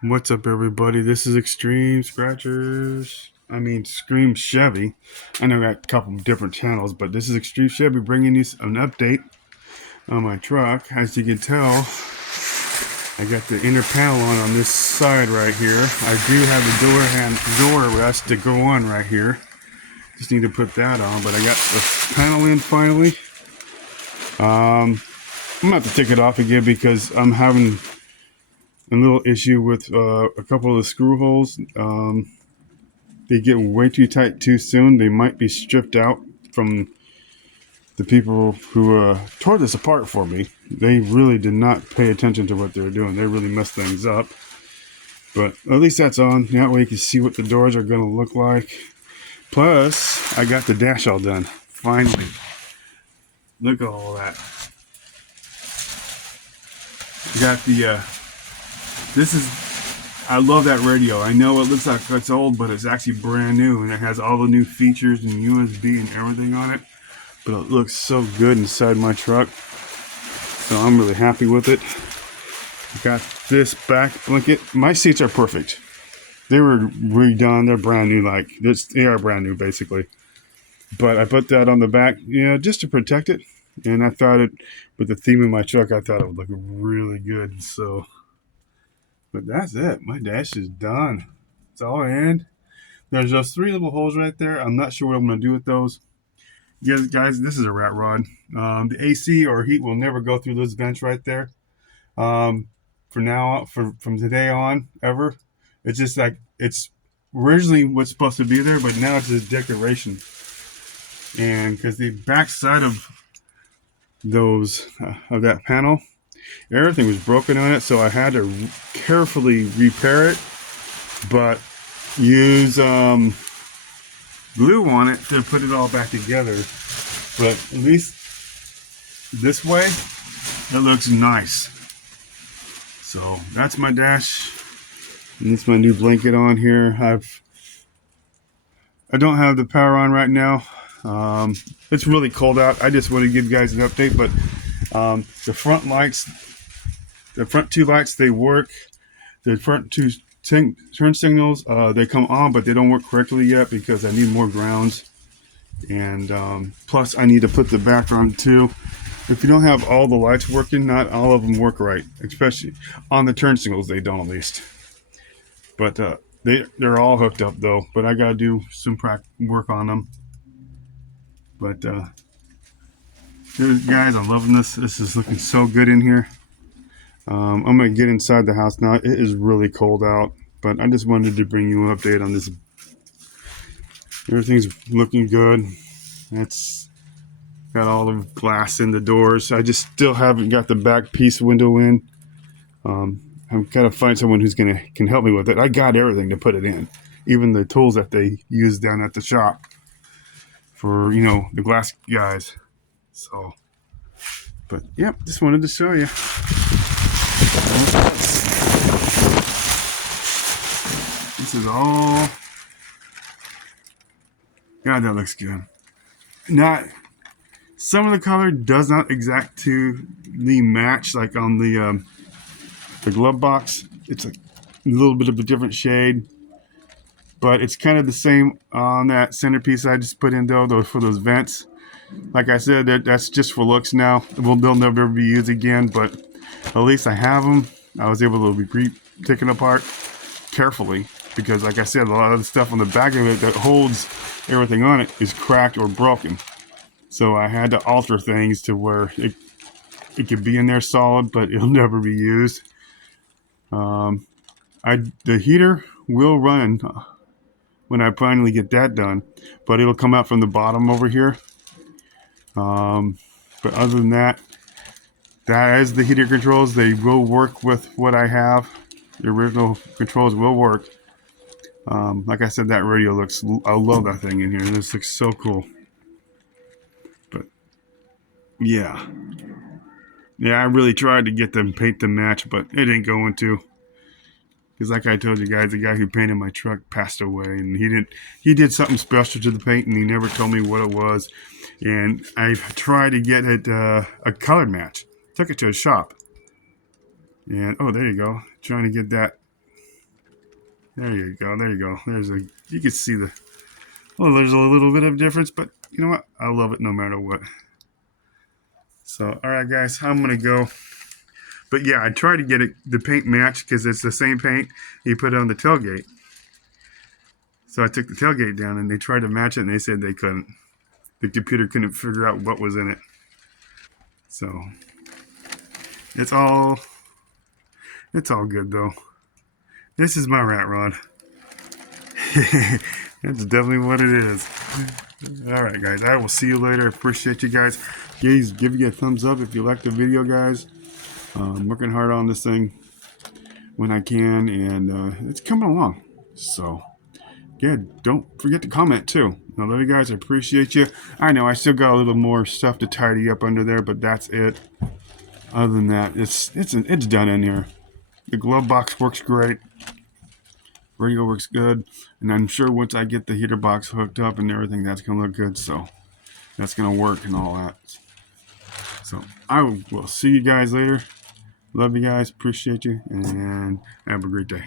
What's up, everybody? This is Extreme Scratchers. Extreme Chevy. I know I got a couple different channels, but this is Extreme Chevy bringing you an update on my truck. As you can tell, I got the inner panel on this side right here. I do have the door rest to go on right here. Just need to put that on, but I got the panel in finally. I'm gonna have to take it off again because I'm having a little issue with a couple of the screw holes. They get way too tight too soon. They might be stripped out from the people who tore this apart for me. They really did not pay attention to what they were doing. They really messed things up. But at least that's on. That way you can see what the doors are going to look like. Plus, I got the dash all done. Finally. Look at all that. I got the... I love that radio. I know it looks like it's old, but it's actually brand new, and it has all the new features and USB and everything on it. But it looks so good inside my truck, so I'm really happy with it. I got this back blanket. My seats are perfect. They were redone. They're brand new. They are brand new, basically. But I put that on the back, just to protect it. And I thought with the theme of my truck, I thought it would look really good. So. But that's it. My dash is done. It's all in. There's just 3 little holes right there. I'm not sure what I'm going to do with those. Yes, guys, this is a rat rod. The AC or heat will never go through those vents right there. From today on, ever. It's just like, it's originally what's supposed to be there, but now it's just decoration. And because the back side of that panel, everything was broken on it, so I had to carefully repair it, but use glue on it to put it all back together. But at least this way, it looks nice. So that's my dash, and it's my new blanket on here. I don't have the power on right now. It's really cold out. I just want to give you guys an update, but the front lights, the front 2 lights, they work. The front 2 turn signals, they come on, but they don't work correctly yet because I need more grounds. And plus, I need to put the back on too. If you don't have all the lights working, not all of them work right, especially on the turn signals. They don't, at least. But they're all hooked up though. But I gotta do some work on them. But guys, I'm loving this. This is looking so good in here. I'm going to get inside the house now. It is really cold out, but I just wanted to bring you an update on this. Everything's looking good. It's got all the glass in the doors. I just still haven't got the back piece window in. I'm got to find someone who's can help me with it. I got everything to put it in, even the tools that they use down at the shop for, the glass guys. So, but yep, just wanted to show you. This is all. God, that looks good. Some of the color does not exactly match, like on the glove box. It's a little bit of a different shade, but it's kind of the same on that centerpiece I just put in though for those vents. Like I said, that's just for looks now. They'll never be used again, but at least I have them. I was able to be taken apart carefully because, like I said, a lot of the stuff on the back of it that holds everything on it is cracked or broken. So I had to alter things to where it could be in there solid, but it'll never be used. The heater will run when I finally get that done, but it'll come out from the bottom over here. But other than that, that is the heater controls. They will work with what I have. The original controls will work. Like I said, that radio I love that thing in here. This looks so cool. But yeah, I really tried to get them paint to match, but it ain't going to. Because like I told you guys, the guy who painted my truck passed away, and he did something special to the paint, and he never told me what it was. And I tried to get it a color match. Took it to a shop, and oh, there you go. Trying to get that There you go. There you go. You can see well, there's a little bit of difference, but you know what? I love it no matter what. So, all right, guys, I'm going to go. But yeah, I tried to get the paint match because it's the same paint he put on the tailgate. So I took the tailgate down and they tried to match it and they said they couldn't. The computer couldn't figure out what was in it. So it's all good though. This is my rat rod. That's definitely what it is. All right, guys. I will see you later. Appreciate you guys. Please give you a thumbs up if you like the video, guys. I'm working hard on this thing when I can, and it's coming along. So, yeah, don't forget to comment too. I love you guys. I appreciate you. I know I still got a little more stuff to tidy up under there, but that's it. Other than that, it's done in here. The glove box works great. Radio works good, and I'm sure once I get the heater box hooked up and everything, that's gonna look good. So that's gonna work and all that. So I will see you guys later. Love you guys, appreciate you, and have a great day.